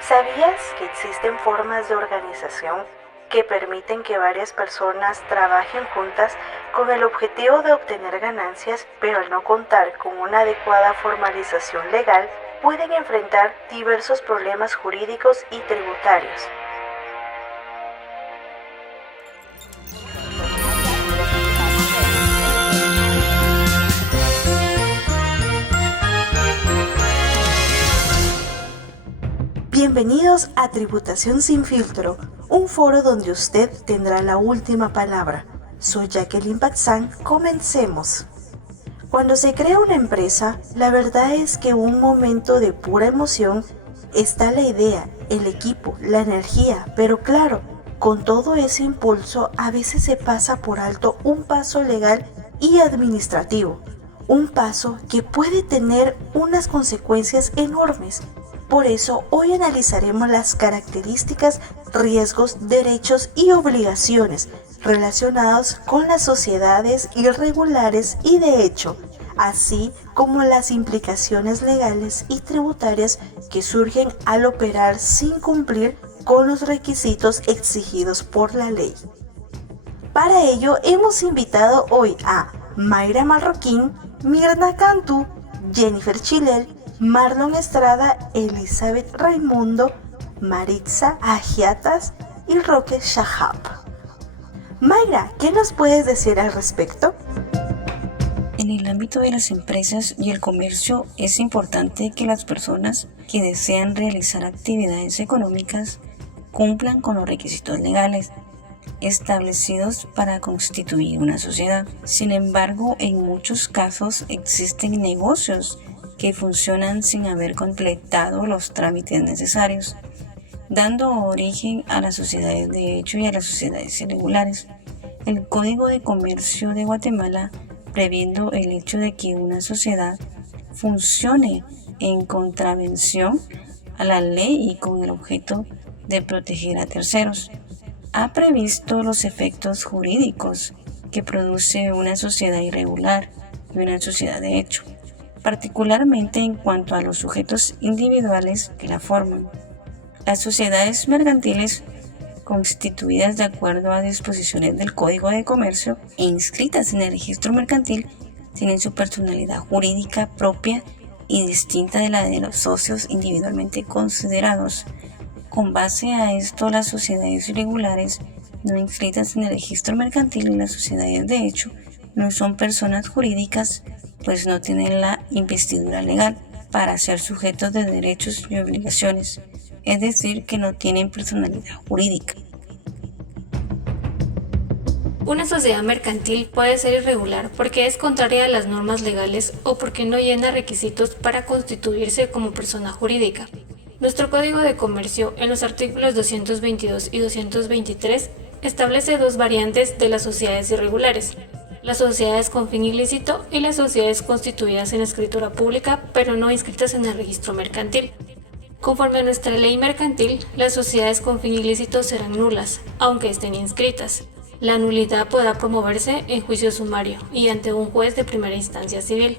¿Sabías que existen formas de organización que permiten que varias personas trabajen juntas con el objetivo de obtener ganancias, pero al no contar con una adecuada formalización legal, pueden enfrentar diversos problemas jurídicos y tributarios? Bienvenidos a Tributación Sin Filtro, un foro donde usted tendrá la última palabra. Soy Jacqueline Bazán, comencemos. Cuando se crea una empresa, la verdad es que en un momento de pura emoción está la idea, el equipo, la energía, pero claro, con todo ese impulso a veces se pasa por alto un paso legal y administrativo, un paso que puede tener unas consecuencias enormes. Por eso hoy analizaremos las características, riesgos, derechos y obligaciones relacionados con las sociedades irregulares y de hecho, así como las implicaciones legales y tributarias que surgen al operar sin cumplir con los requisitos exigidos por la ley. Para ello hemos invitado hoy a Mayra Marroquín, Mirna Cantú, Jennifer Chilel, Marlon Estrada, Elizabeth Raimundo, Maritza Agiatas y Roque Shahab. Mayra, ¿qué nos puedes decir al respecto? En el ámbito de las empresas y el comercio es importante que las personas que desean realizar actividades económicas cumplan con los requisitos legales establecidos para constituir una sociedad. Sin embargo, en muchos casos existen negocios que funcionan sin haber completado los trámites necesarios, dando origen a las sociedades de hecho y a las sociedades irregulares. El Código de Comercio de Guatemala, previendo el hecho de que una sociedad funcione en contravención a la ley y con el objeto de proteger a terceros, ha previsto los efectos jurídicos que produce una sociedad irregular y una sociedad de hecho, particularmente en cuanto a los sujetos individuales que la forman. Las sociedades mercantiles constituidas de acuerdo a disposiciones del Código de Comercio e inscritas en el registro mercantil tienen su personalidad jurídica propia y distinta de la de los socios individualmente considerados. Con base a esto, las sociedades irregulares no inscritas en el registro mercantil y las sociedades de hecho no son personas jurídicas, pues no tienen la investidura legal para ser sujetos de derechos y obligaciones, es decir, que no tienen personalidad jurídica. Una sociedad mercantil puede ser irregular porque es contraria a las normas legales o porque no llena requisitos para constituirse como persona jurídica. Nuestro Código de Comercio, en los artículos 222 y 223, establece dos variantes de las sociedades irregulares: las sociedades con fin ilícito y las sociedades constituidas en escritura pública pero no inscritas en el registro mercantil. Conforme a nuestra ley mercantil, las sociedades con fin ilícito serán nulas, aunque estén inscritas. La nulidad podrá promoverse en juicio sumario y ante un juez de primera instancia civil,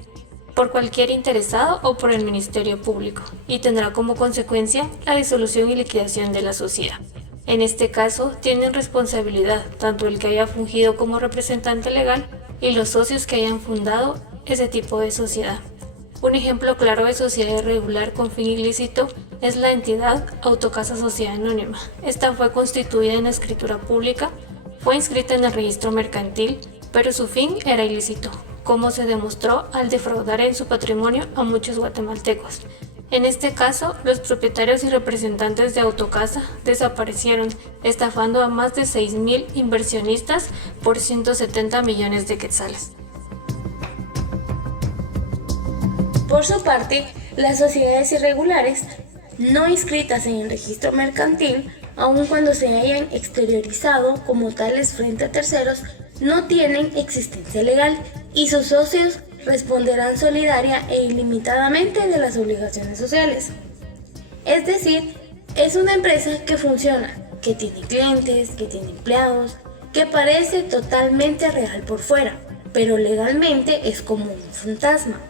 por cualquier interesado o por el Ministerio Público, y tendrá como consecuencia la disolución y liquidación de la sociedad. En este caso, tienen responsabilidad tanto el que haya fungido como representante legal y los socios que hayan fundado ese tipo de sociedad. Un ejemplo claro de sociedad irregular con fin ilícito es la entidad Autocasa Sociedad Anónima. Esta fue constituida en escritura pública, fue inscrita en el registro mercantil, pero su fin era ilícito, como se demostró al defraudar en su patrimonio a muchos guatemaltecos. En este caso, los propietarios y representantes de Autocasa desaparecieron, estafando a más de 6,000 inversionistas por 170 millones de quetzales. Por su parte, las sociedades irregulares no inscritas en el registro mercantil, aun cuando se hayan exteriorizado como tales frente a terceros, no tienen existencia legal y sus socios responderán solidaria e ilimitadamente de las obligaciones sociales. Es decir, es una empresa que funciona, que tiene clientes, que tiene empleados, que parece totalmente real por fuera, pero legalmente es como un fantasma.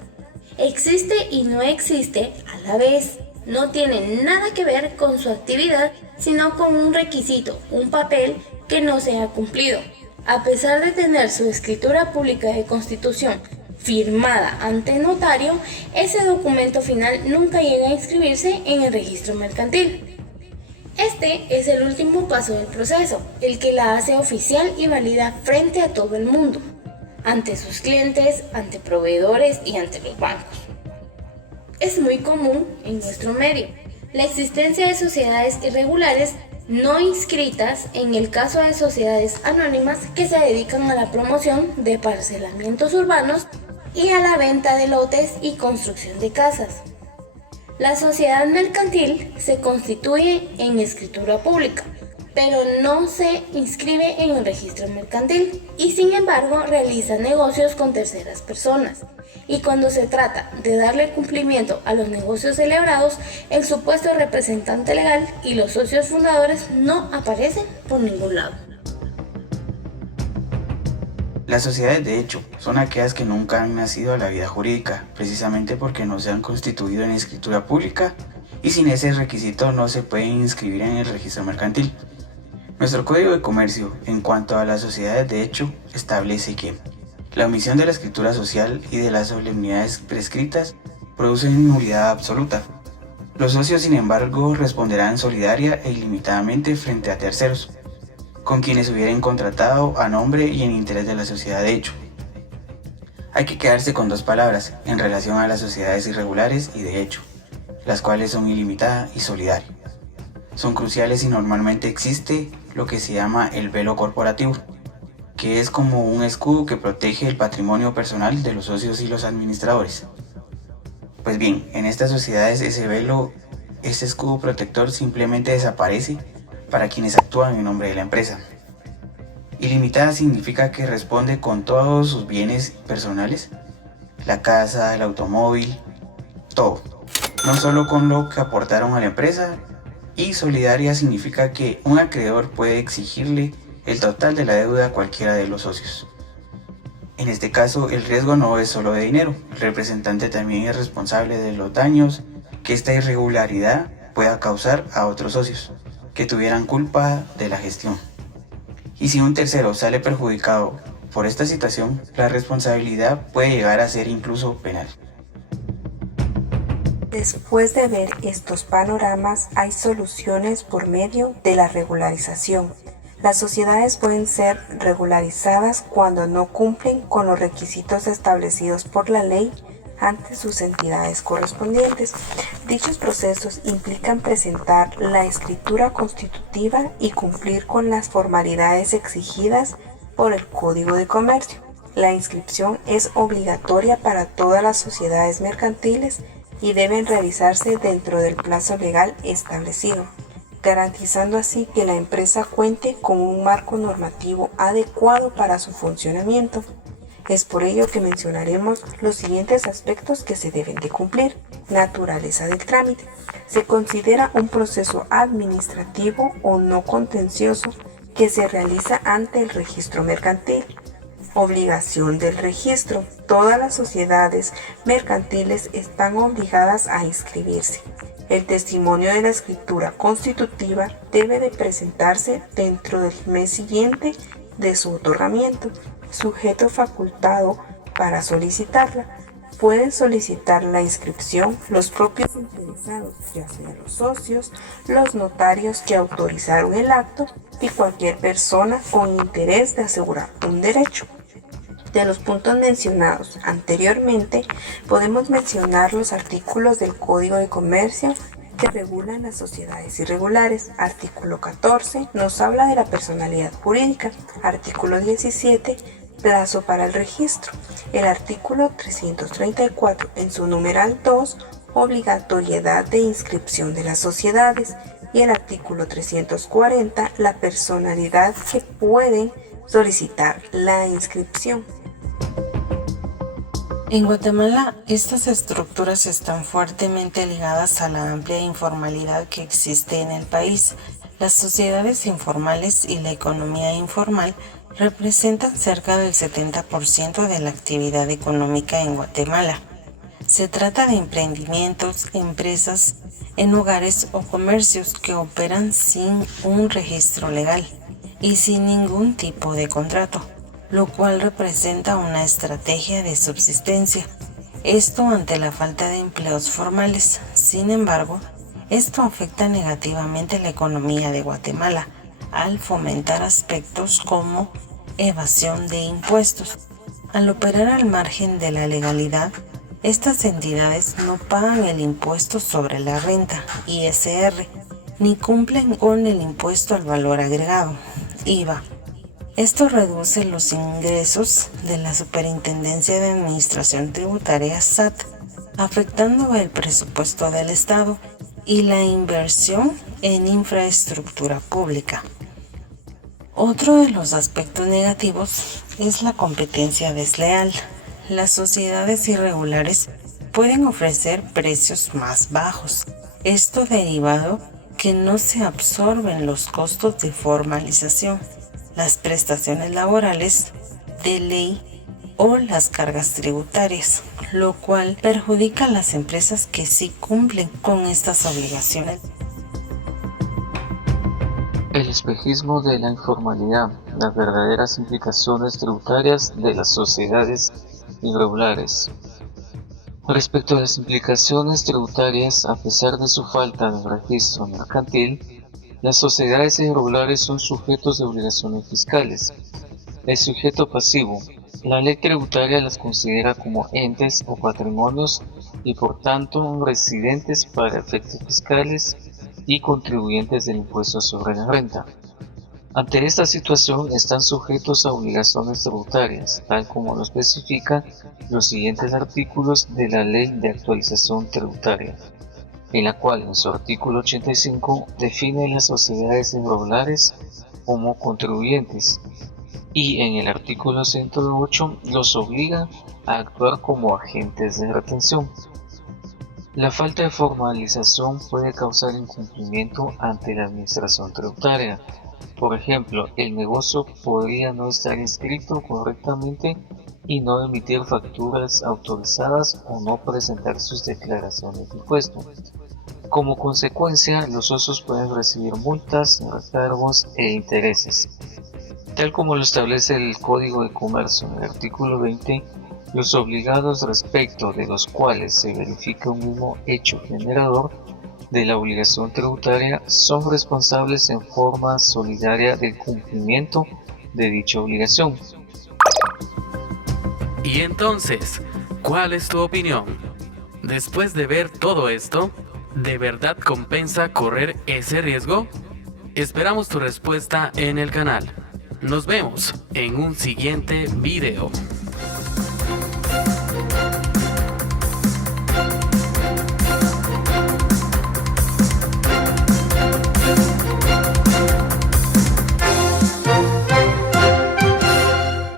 Existe y no existe a la vez. No tiene nada que ver con su actividad, sino con un requisito, un papel que no se ha cumplido. A pesar de tener su escritura pública de constitución firmada ante notario, ese documento final nunca llega a inscribirse en el registro mercantil. Este es el último paso del proceso, el que la hace oficial y válida frente a todo el mundo, ante sus clientes, ante proveedores y ante los bancos. Es muy común en nuestro medio la existencia de sociedades irregulares no inscritas, en el caso de sociedades anónimas que se dedican a la promoción de parcelamientos urbanos y a la venta de lotes y construcción de casas. La sociedad mercantil se constituye en escritura pública, pero no se inscribe en el registro mercantil y sin embargo realiza negocios con terceras personas. Y cuando se trata de darle cumplimiento a los negocios celebrados, el supuesto representante legal y los socios fundadores no aparecen por ningún lado. Las sociedades de hecho son aquellas que nunca han nacido a la vida jurídica, precisamente porque no se han constituido en escritura pública y sin ese requisito no se pueden inscribir en el registro mercantil. Nuestro Código de Comercio, en cuanto a las sociedades de hecho, establece que la omisión de la escritura social y de las solemnidades prescritas producen nulidad absoluta. Los socios, sin embargo, responderán solidaria e ilimitadamente frente a terceros, con quienes hubieran contratado a nombre y en interés de la sociedad de hecho. Hay que quedarse con dos palabras en relación a las sociedades irregulares y de hecho, las cuales son ilimitada y solidaria. Son cruciales y normalmente existe lo que se llama el velo corporativo, que es como un escudo que protege el patrimonio personal de los socios y los administradores. Pues bien, en estas sociedades ese velo, ese escudo protector simplemente desaparece para quienes actúan en nombre de la empresa. Ilimitada significa que responde con todos sus bienes personales, la casa, el automóvil, todo, no solo con lo que aportaron a la empresa. Y solidaria significa que un acreedor puede exigirle el total de la deuda a cualquiera de los socios. En este caso, el riesgo no es solo de dinero, el representante también es responsable de los daños que esta irregularidad pueda causar a otros socios que tuvieran culpa de la gestión. Y si un tercero sale perjudicado por esta situación, la responsabilidad puede llegar a ser incluso penal. Después de ver estos panoramas, hay soluciones por medio de la regularización. Las sociedades pueden ser regularizadas cuando no cumplen con los requisitos establecidos por la ley ante sus entidades correspondientes. Dichos procesos implican presentar la escritura constitutiva y cumplir con las formalidades exigidas por el Código de Comercio. La inscripción es obligatoria para todas las sociedades mercantiles y deben realizarse dentro del plazo legal establecido, garantizando así que la empresa cuente con un marco normativo adecuado para su funcionamiento. Es por ello que mencionaremos los siguientes aspectos que se deben de cumplir. Naturaleza del trámite. Se considera un proceso administrativo o no contencioso que se realiza ante el registro mercantil. Obligación del registro. Todas las sociedades mercantiles están obligadas a inscribirse. El testimonio de la escritura constitutiva debe de presentarse dentro del mes siguiente de su otorgamiento. Sujeto facultado para solicitarla. Pueden solicitar la inscripción los propios interesados, ya sean los socios, los notarios que autorizaron el acto y cualquier persona con interés de asegurar un derecho. De los puntos mencionados anteriormente, podemos mencionar los artículos del Código de Comercio que regulan las sociedades irregulares. Artículo 14 nos habla de la personalidad jurídica. Artículo 17, plazo para el registro. El artículo 334 en su numeral 2, obligatoriedad de inscripción de las sociedades. Y el artículo 340, la personalidad que pueden solicitar la inscripción. En Guatemala, estas estructuras están fuertemente ligadas a la amplia informalidad que existe en el país. Las sociedades informales y la economía informal representan cerca del 70% de la actividad económica en Guatemala. Se trata de emprendimientos, empresas en hogares o comercios que operan sin un registro legal y sin ningún tipo de contrato, lo cual representa una estrategia de subsistencia. Esto ante la falta de empleos formales. Sin embargo, esto afecta negativamente la economía de Guatemala al fomentar aspectos como evasión de impuestos. Al operar al margen de la legalidad, estas entidades no pagan el impuesto sobre la renta, ISR, ni cumplen con el impuesto al valor agregado, IVA. Esto reduce los ingresos de la Superintendencia de Administración Tributaria SAT, afectando el presupuesto del Estado y la inversión en infraestructura pública. Otro de los aspectos negativos es la competencia desleal. Las sociedades irregulares pueden ofrecer precios más bajos. Esto derivado que no se absorben los costos de formalización, las prestaciones laborales de ley o las cargas tributarias, lo cual perjudica a las empresas que sí cumplen con estas obligaciones. El espejismo de la informalidad, las verdaderas implicaciones tributarias de las sociedades irregulares. Respecto a las implicaciones tributarias, a pesar de su falta de registro mercantil, las sociedades irregulares son sujetos de obligaciones fiscales. El sujeto pasivo. La ley tributaria las considera como entes o patrimonios y por tanto residentes para efectos fiscales y contribuyentes del impuesto sobre la renta. Ante esta situación están sujetos a obligaciones tributarias, tal como lo especifican los siguientes artículos de la Ley de Actualización Tributaria, en la cual en su artículo 85 define las sociedades irregulares como contribuyentes y en el artículo 108 los obliga a actuar como agentes de retención. La falta de formalización puede causar incumplimiento ante la administración tributaria. Por ejemplo, el negocio podría no estar inscrito correctamente y no emitir facturas autorizadas o no presentar sus declaraciones de impuesto. Como consecuencia, los socios pueden recibir multas, recargos e intereses. Tal como lo establece el Código de Comercio en el artículo 20, los obligados respecto de los cuales se verifica un mismo hecho generador de la obligación tributaria son responsables en forma solidaria del cumplimiento de dicha obligación. Y entonces, ¿cuál es tu opinión? Después de ver todo esto, ¿de verdad compensa correr ese riesgo? Esperamos tu respuesta en el canal. Nos vemos en un siguiente video.